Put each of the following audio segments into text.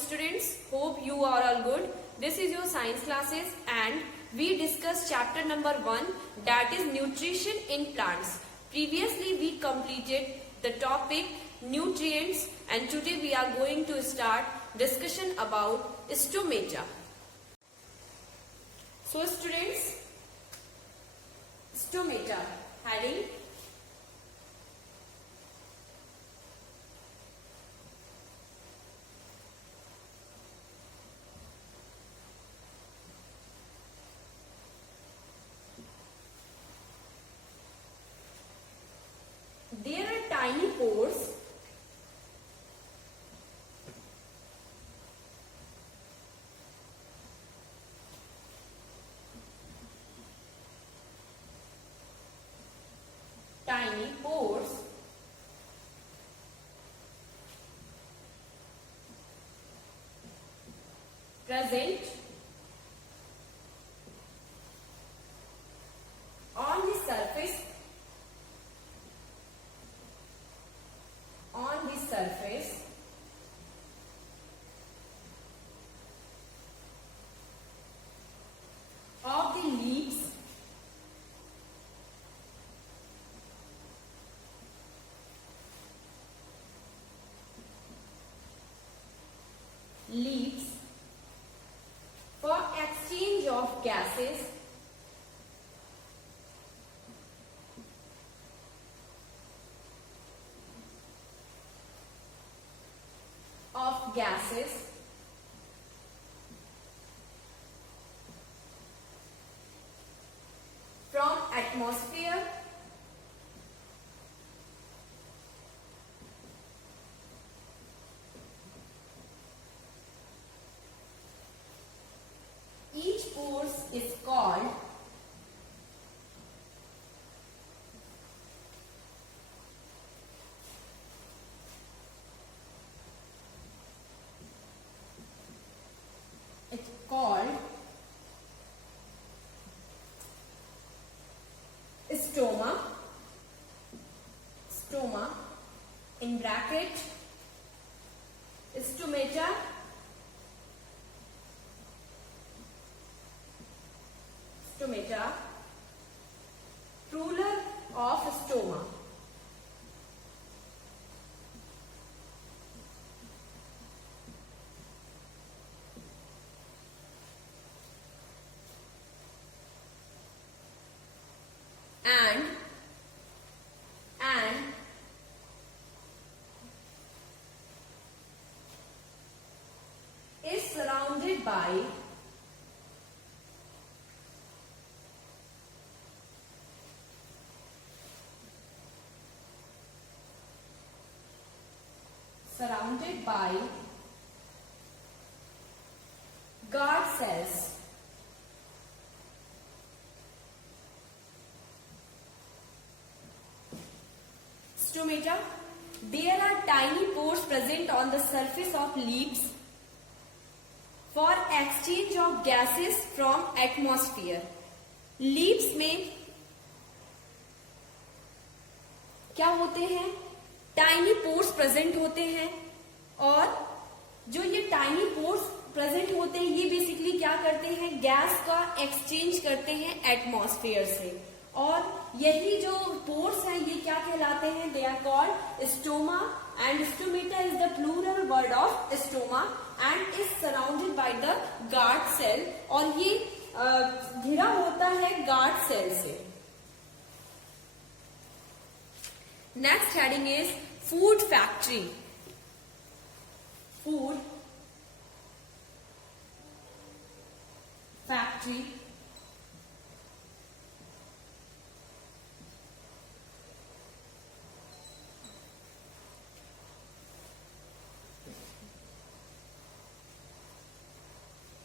students, hope you are all good. This is your science classes and we discussed chapter number 1, that is nutrition in plants. Previously we completed the topic nutrients and today we are going to start discussion about stomata. So students, stomata heading. There are tiny pores present on the surface of the leaves for exchange of gases from atmosphere each pore is called stoma in bracket stomata plural of stoma. And is surrounded by guard cells. Stomata. There are tiny pores present on the surface of leaves for exchange of gases from atmosphere. Leaves में क्या होते हैं? Tiny pores present होते हैं और जो ये tiny pores present होते हैं ये बेसिकली क्या करते हैं? गैस का एक्सचेंज करते हैं एटमॉस्फेयर से और यही जो पोर्स हैं ये क्या कहलाते हैं? They are called stoma and stomata is the plural word of stoma and is surrounded by the guard cell और ये घिरा होता है गार्ड सेल से. Next heading is food factory. Food factory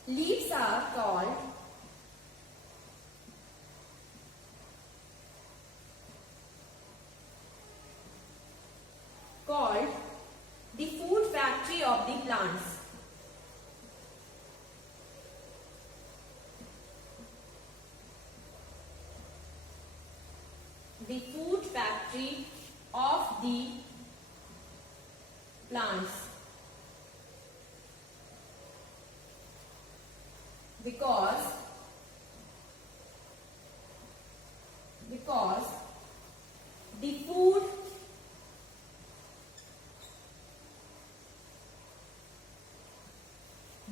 leaves are called the food factory of the plants. The food factory of the plants. because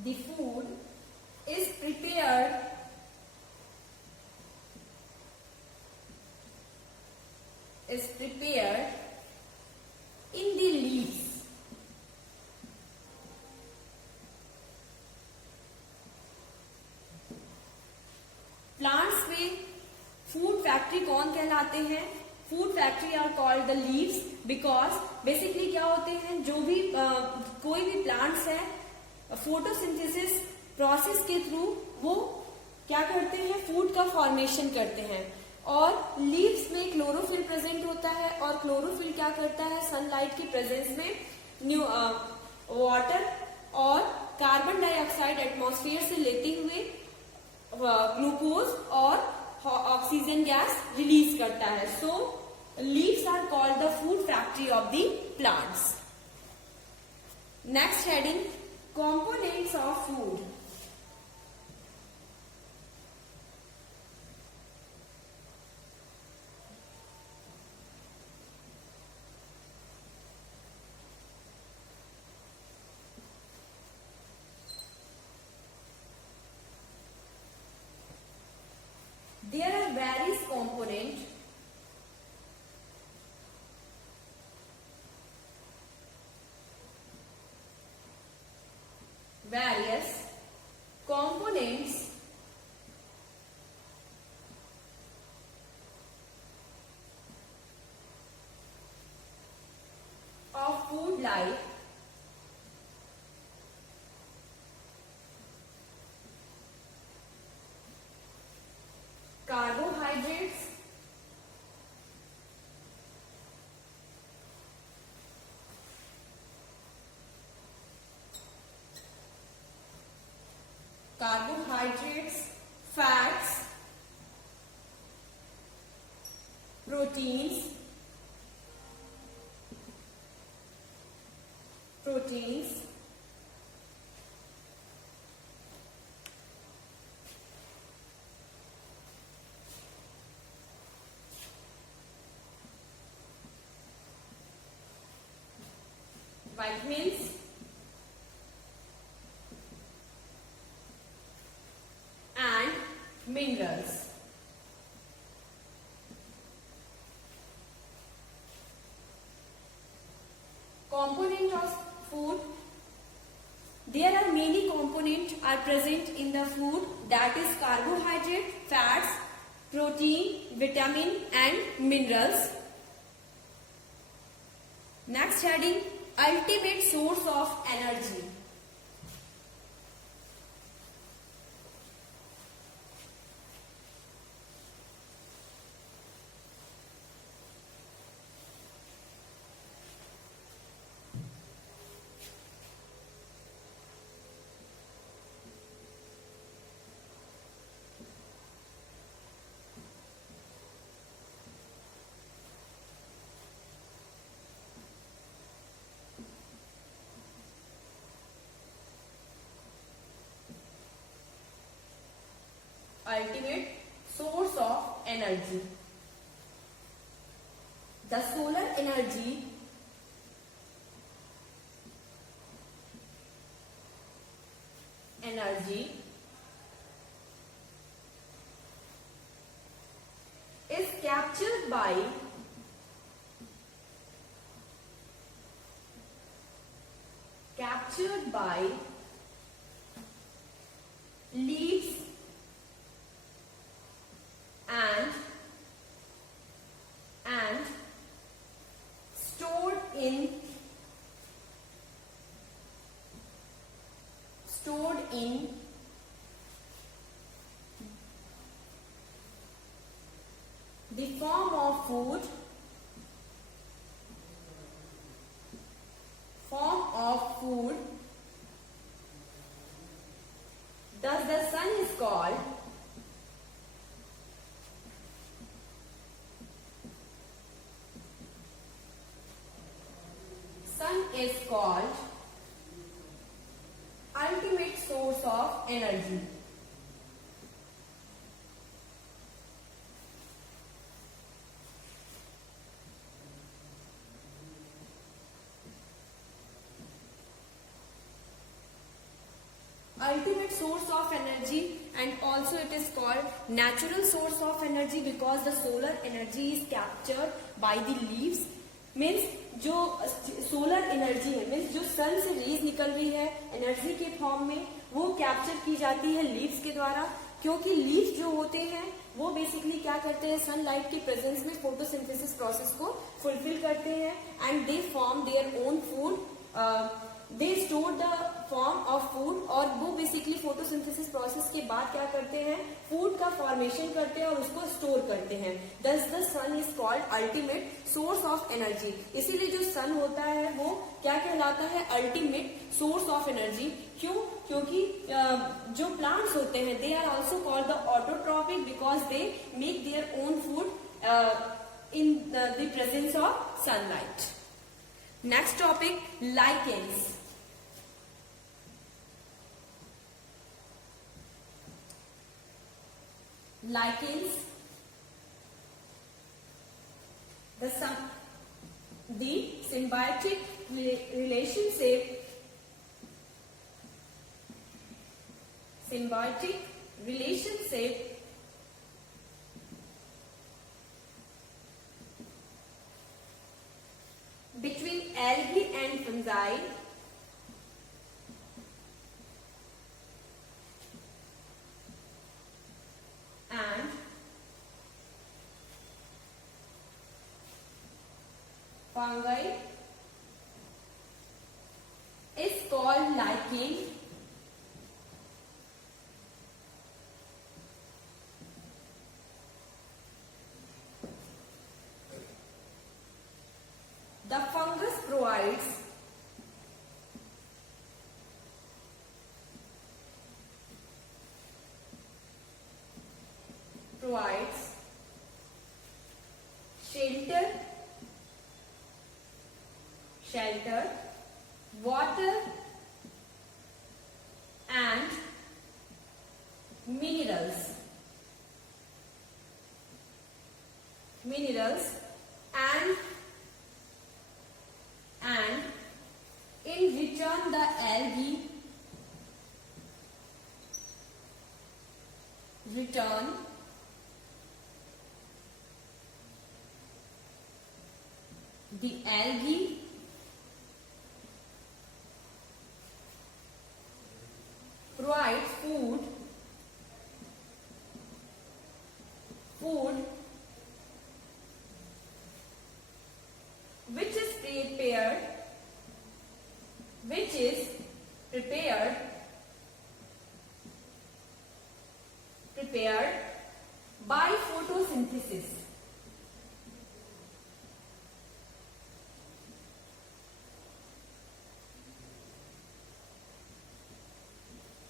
the food is prepared in the leaves. Plants में food factory कौन कहलाते हैं? Food factory are called the leaves because basically क्या होते हैं, जो भी कोई भी प्लांट्स है फोटोसिंथेसिस प्रोसेस के थ्रू वो क्या करते हैं, फूड का फॉर्मेशन करते हैं। और लीव्स में क्लोरोफिल प्रेजेंट होता है और क्लोरोफिल क्या करता है, सनलाइट की प्रेजेंस में वाटर और कार्बन डाइऑक्साइड एटमॉस्फेयर से लेते हुए ग्लूकोज और ऑक्सीजन गैस रिलीज करता है। So leaves are called the food factory of the plants. Next heading, components of food. There are various components of food like carbohydrates, fats, proteins, vitamins, and minerals. Component of food. There are many components are present in the food, that is carbohydrate, fats, protein, vitamin and minerals. Next heading, ultimate source of energy. Ultimate source of energy. The solar energy is captured by leaves and stored in the form of food, thus the sun is called ultimate source of energy. ultimate source of energy, and also it is called natural source of energy because the solar energy is captured by the leaves. Means जो solar energy है, मीन्स जो सन से रेज निकल रही है एनर्जी के फॉर्म में, वो कैप्चर की जाती है लीव्स के द्वारा, क्योंकि लीव्स जो होते हैं वो बेसिकली क्या करते हैं, सनलाइट के प्रेजेंस में फोटोसिंथेसिस प्रोसेस को फुलफिल करते हैं and they form there own food, they store the form of food, और वो बेसिकली फोटोसिंथेसिस प्रोसेस के बाद क्या करते हैं, फूड का फॉर्मेशन करते हैं और उसको स्टोर करते हैं. Thus the sun is called ultimate source of energy. इसीलिए जो सन होता है वो क्या कहलाता है, अल्टीमेट सोर्स ऑफ एनर्जी. क्यों? क्योंकि जो प्लांट्स होते हैं they are also called the autotrophic because they make their own food in the presence of sunlight. Next topic, lichens. Lichens, the symbiotic relationship between algae and fungi and fungi is called lichen. The fungus provides shelter, water and minerals and in return the algae provides food which is prepared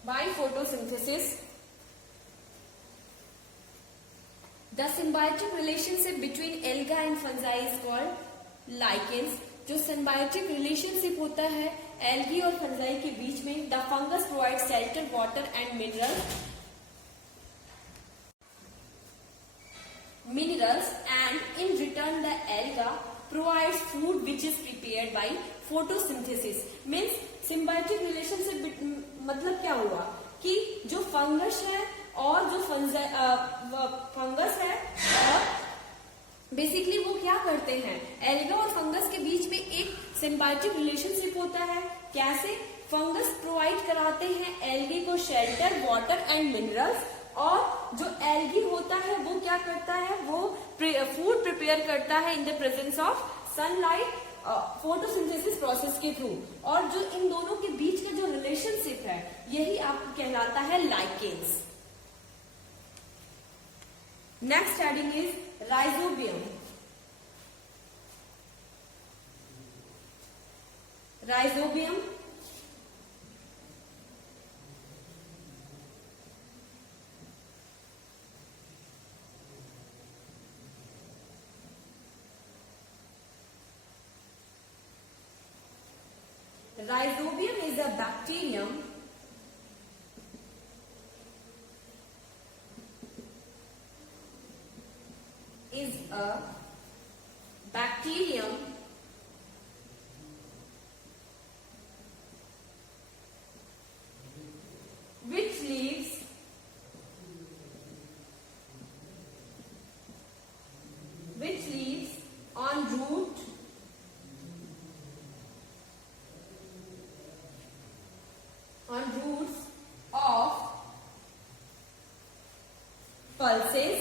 by photosynthesis. The symbiotic relationship between alga and fungi is called lichens. जो symbiotic relationship होता है algae और fungi के बीच में, the fungus provides shelter, water and minerals and in return the alga provides food which is prepared by photosynthesis. Means symbiotic relationship मतलब क्या हुआ कि जो फंगस है और जो फंगस है और बेसिकली वो क्या करते हैं, एल्गा और फंगस के बीच में एक सिम्बायोटिक रिलेशनशिप होता है. कैसे? फंगस प्रोवाइड कराते हैं एल्गे को शेल्टर, वाटर एंड मिनरल्स, और जो एल्गी होता है वो क्या करता है, वो फूड प्रिपेयर करता है इन the presence of sunlight photosynthesis process के थ्रू. और जो इन दोनों के बीच का जो रिलेशनशिप है यही आपको कहलाता है lichens. Next heading is rhizobium. Rhizobium Rhizobium is a bacterium on roots of pulses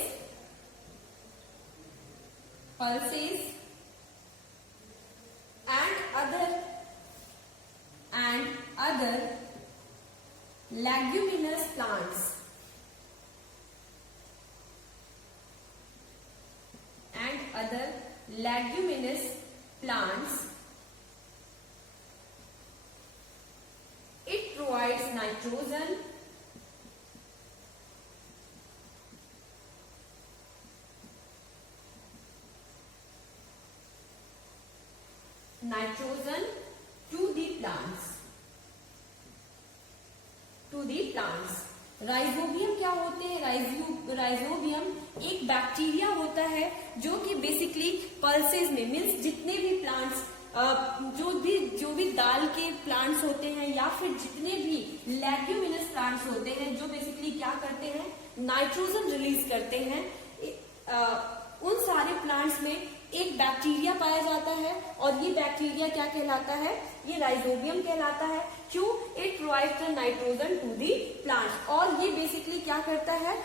and other leguminous plants It provides nitrogen to the plants. Rhizobium क्या होते हैं? राइजोबियम एक बैक्टीरिया होता है जो कि बेसिकली पल्सेस में मीन्स जितने भी प्लांट्स जो भी दाल के प्लांट्स होते हैं या फिर जितने भी लेग्यूमिनस प्लांट्स होते हैं जो बेसिकली क्या करते हैं, नाइट्रोजन रिलीज करते हैं, उन सारे प्लांट्स में एक बैक्टीरिया पाया जाता है और ये बैक्टीरिया क्या कहलाता है? ये राइजोबियम कहलाता है। क्यों? It provides the nitrogen to the plants. और ये बेसिकली क्या करता है,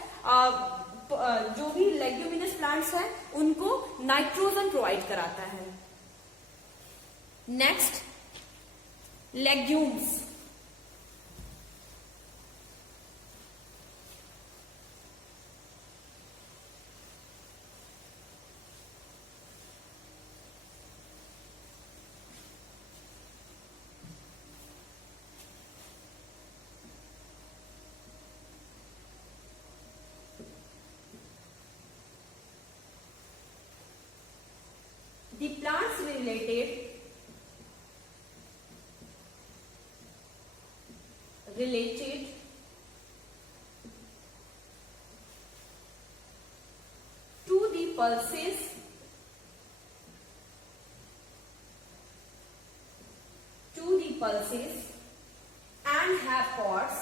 जो भी लेग्यूमिनस प्लांट्स हैं उनको नाइट्रोजन प्रोवाइड कराता है। Next, legumes. The plants related to the pulses and have pods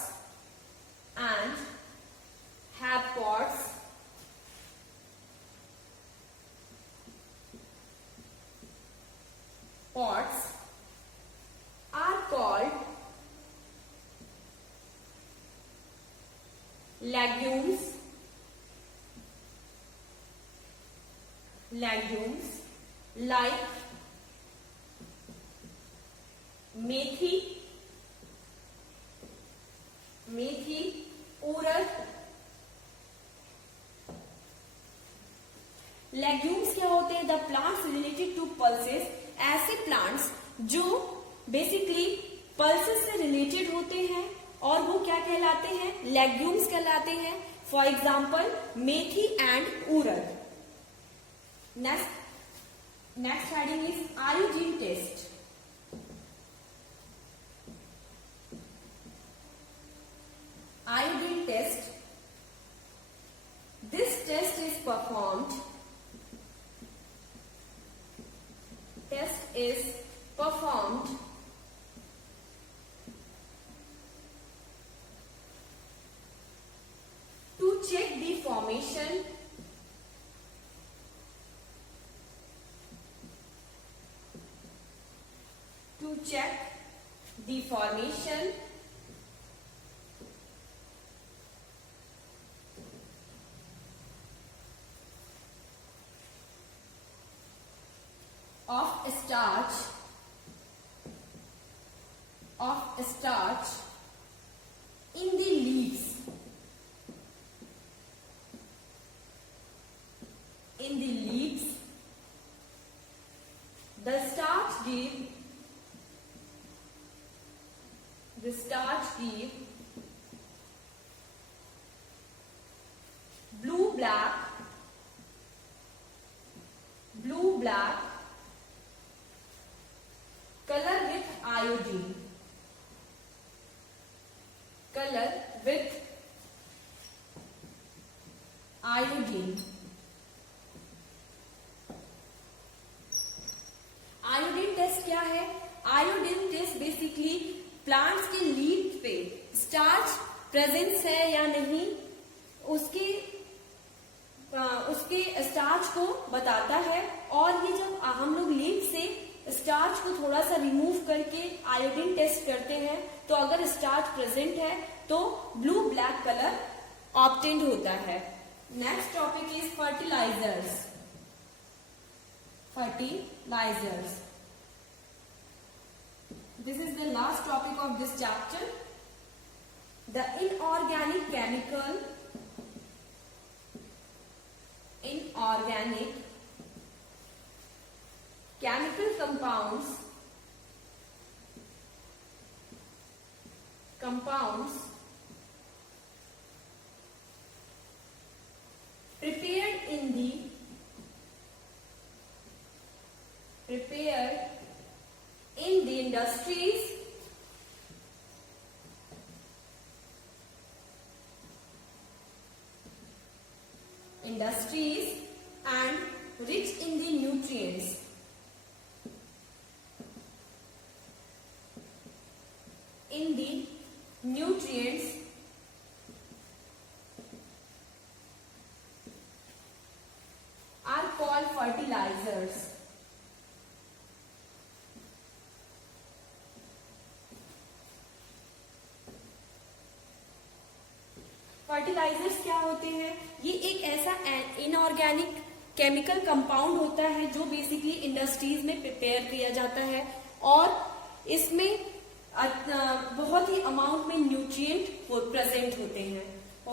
are called legumes like methi, urad. Legumes क्या होते हैं? The plants related to pulses, ऐसे प्लांट्स जो बेसिकली पल्सेस से रिलेटेड होते हैं और वो क्या कहलाते हैं? लेग्यूम्स कहलाते हैं। For example methi and urad. Next heading is iodine test. Iodine test. This test is performed to check the formation of starch in the leaves. The starch give blue black color with iodine. Iodine test क्या है? Iodine test basically plants के leaf पे starch presence है या नहीं, उसके स्टार्च को बताता है। और ये जब हम लोग लीफ से स्टार्च को थोड़ा सा रिमूव करके आयोडीन टेस्ट करते हैं तो अगर स्टार्च प्रेजेंट है तो ब्लू ब्लैक कलर ऑब्टेन्ड होता है। Next topic is fertilizers. Fertilizers, this is the last topic of this chapter. The inorganic chemical compounds prepared in the industries and rich in the nutrients. Are called fertilizers. Fertilizers क्या होते हैं? ये एक ऐसा inorganic chemical compound होता है जो basically industries में प्रिपेयर किया जाता है और इसमें बहुत ही अमाउंट में न्यूट्रिएंट प्रेजेंट होते हैं।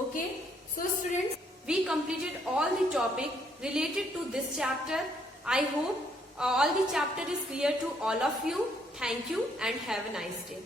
Okay, so students, we completed all the topic related to this chapter. I hope all the chapter is clear to all of you. Thank you and have a nice day.